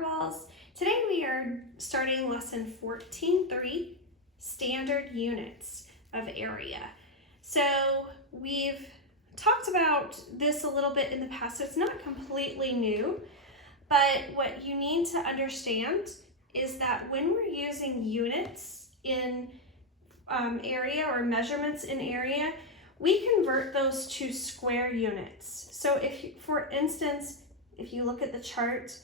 Fireballs. Today we are starting lesson 14.3, standard units of area. So we've talked about this a little bit in the past, so it's not completely new, but what you need to understand is that when we're using units in area or measurements in area, we convert those to square units. So if, for instance, if you look at the chart,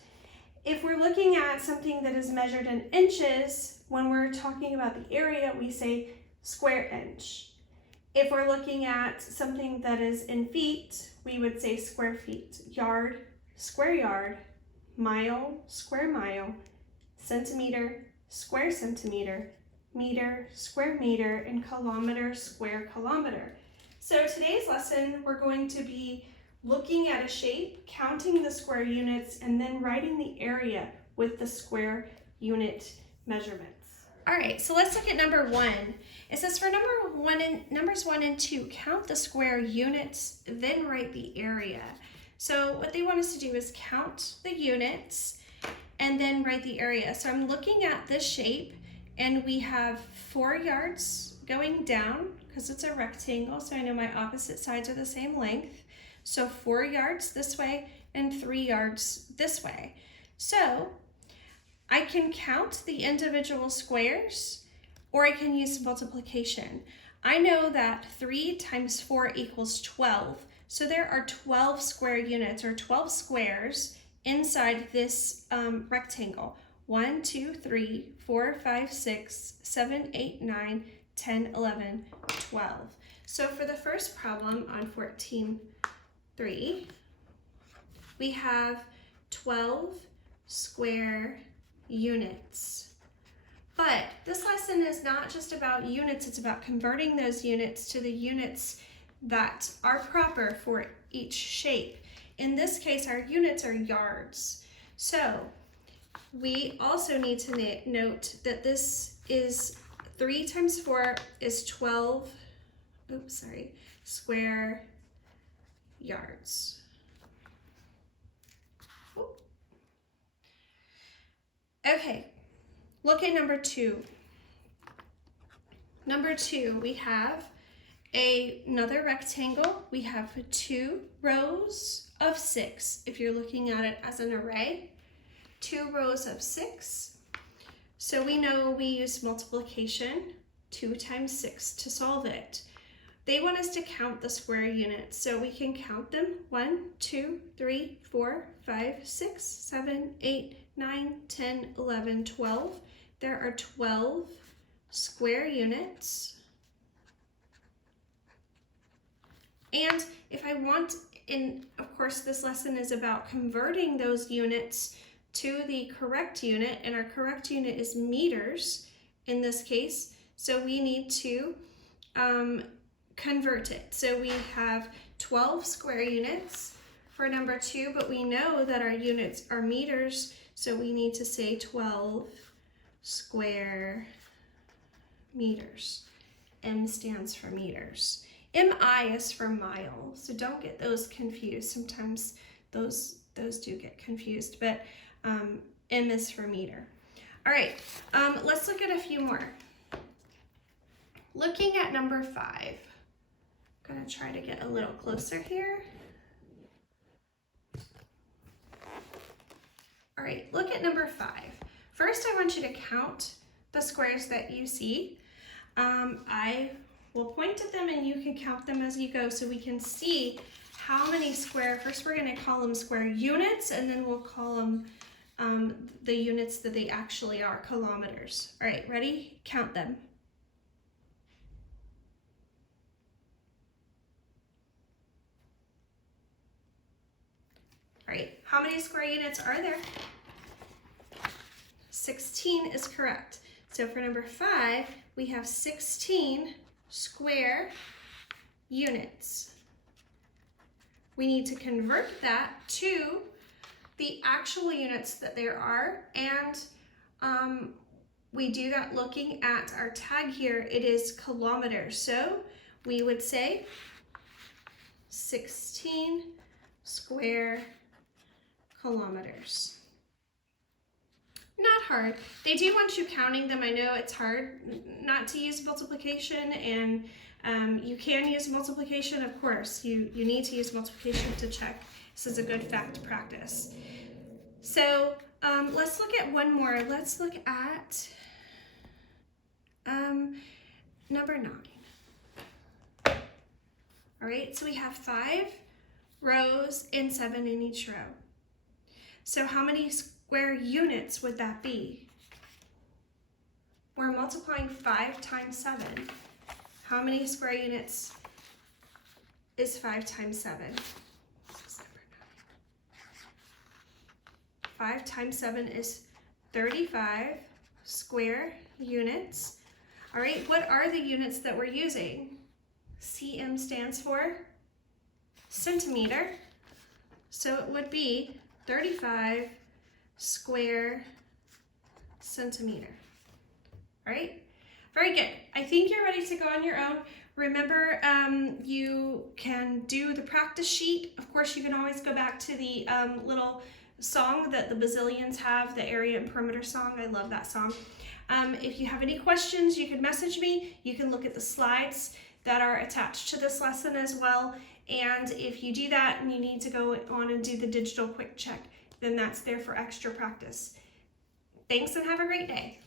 if we're looking at something that is measured in inches, when we're talking about the area, we say square inch. If we're looking at something that is in feet, we would say square feet. Yard, square yard, mile, square mile, centimeter, square centimeter, meter, square meter, and kilometer, square kilometer. So today's lesson, we're going to be looking at a shape, counting the square units, and then writing the area with the square unit measurements. All right, so let's look at number 1. It says for numbers 1 and 2, count the square units, then write the area. So what they want us to do is count the units and then write the area. So I'm looking at this shape, and we have 4 yards going down because it's a rectangle, so I know my opposite sides are the same length. So 4 yards this way and 3 yards this way. So I can count the individual squares, or I can use multiplication. I know that 3 times 4 equals 12. So there are 12 square units, or 12 squares inside this rectangle. 1, 2, 3, 4, 5, 6, 7, 8, 9, 10, 11, 12. So for the first problem on 14.3, we have 12 square units. But this lesson is not just about units, it's about converting those units to the units that are proper for each shape. In this case, our units are yards. So we also need to note that this is 3 times 4 is 12, square yards. Okay, look at number 2. Number 2, we have another rectangle. We have 2 rows of 6. If you're looking at it as an array, 2 rows of 6. So we know we use multiplication, 2 times 6 to solve it. They want us to count the square units, so we can count them. 1, 2, 3, 4, 5, 6, 7, 8, 9, 10, 11, 12. There are 12 square units. And if I want, of course this lesson is about converting those units to the correct unit, and our correct unit is meters in this case, so we need to convert it. So we have 12 square units for number 2, but we know that our units are meters, so we need to say 12 square meters. M stands for meters. MI is for mile, so don't get those confused. Sometimes those do get confused, but M is for meter. All right, let's look at a few more. Looking at number 5, I'm gonna try to get a little closer here. All right, look at number 5. First, I want you to count the squares that you see. I will point at them and you can count them as you go so we can see how many square. First, we're gonna call them square units, and then we'll call them the units that they actually are, kilometers. All right, ready? Count them. All right, how many square units are there? 16 is correct. So for number 5, we have 16 square units. We need to convert that to the actual units that there are, and we do that looking at our tag here. It is kilometers, so we would say 16 square kilometers. hard. They do want you counting them. I know it's hard not to use multiplication, and you can use multiplication, of course. You need to use multiplication to check. This is a good fact to practice. So let's look at one more. Let's look at number 9. All right, so we have 5 rows and 7 in each row. So how many square units would that be? We're multiplying 5 times 7. How many square units is 5 times 7? 5 times 7 is 35 square units. All right, what are the units that we're using? cm stands for centimeter. So it would be 35 square centimeter. All right, very good. I think you're ready to go on your own. Remember, you can do the practice sheet. Of course, you can always go back to the little song that the Bazillions have, the area and perimeter song. I love that song. If you have any questions, you can message me. You can look at the slides that are attached to this lesson as well. And if you do that and you need to go on and do the digital quick check, then that's there for extra practice. Thanks and have a great day.